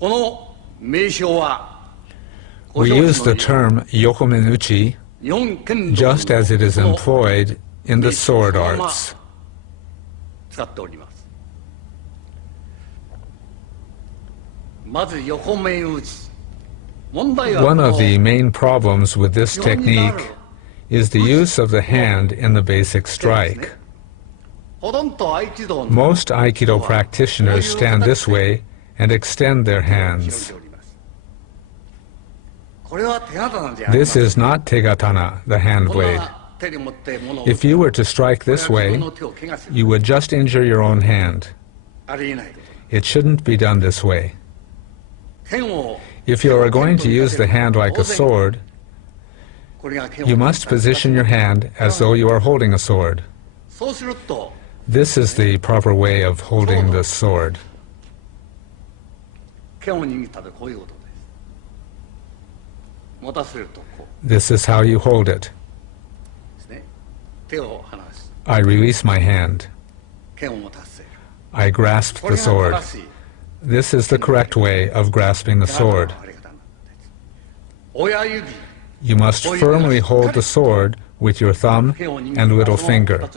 We use the term yokomenuchi just as it is employed in the sword arts. One of the main problems with this technique is the use of the hand in the basic strike. Most Aikido practitioners stand this way and extend their hands. This is not tegatana, the hand blade. If you were to strike this way, you would just injure your own hand. It shouldn't be done this way. If you are going to use the hand like a sword, you must position your hand as though you are holding a sword. This is the proper way of holding the sword. This is how you hold it. I release my hand. I grasp the sword. This is the correct way of grasping the sword. You must firmly hold the sword with your thumb and little finger.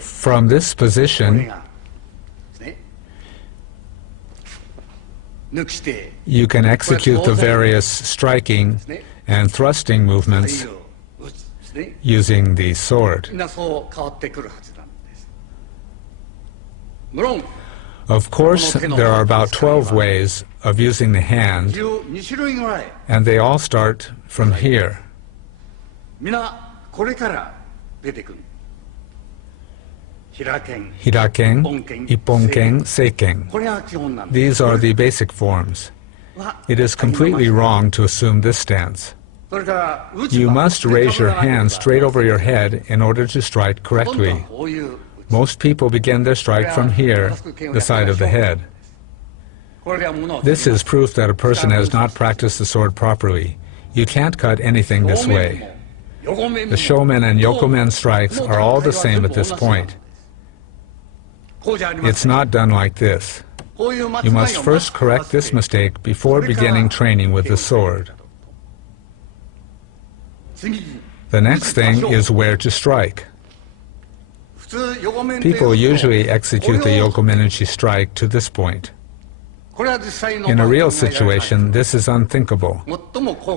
From this position, you can execute the various striking and thrusting movements using the sword. Of course, there are about 12 ways of using the hand, and they all start from here. Hiraken, Ipponken, Seiken. These are the basic forms. It is completely wrong to assume this stance. You must raise your hand straight over your head in order to strike correctly. Most people begin their strike from here, the side of the head. This is proof that a person has not practiced the sword properly. You can't cut anything this way. The shomen and yokomen strikes are all the same at this point. It's not done like this. You must first correct this mistake before beginning training with the sword. The next thing is where to strike. People usually execute the yokomenuchi strike to this point. In a real situation, this is unthinkable.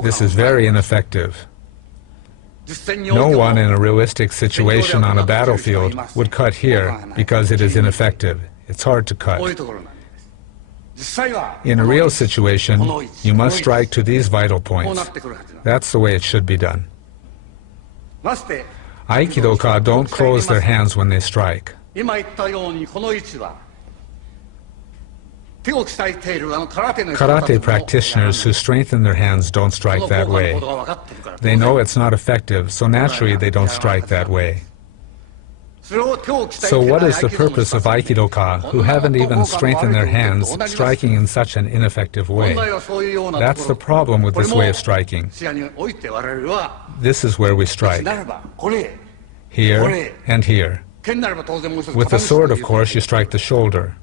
This is very ineffective. No one in a realistic situation on a battlefield would cut here because it is ineffective. It's hard to cut. In a real situation, you must strike to these vital points. That's the way it should be done. Aikidoka don't close their hands when they strike. Karate practitioners who strengthen their hands don't strike that way. They know it's not effective, so naturally they don't strike that way. So what is the purpose of Aikidoka who haven't even strengthened their hands striking in such an ineffective way? That's the problem with this way of striking. This is where we strike. Here and here. With the sword, of course, you strike the shoulder.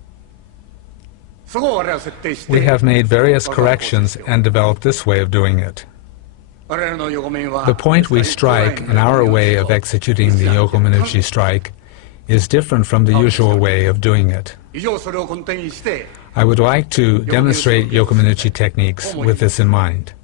We have made various corrections and developed this way of doing it. The point we strike in our way of executing the yokomenuchi strike is different from the usual way of doing it. I would like to demonstrate yokomenuchi techniques with this in mind.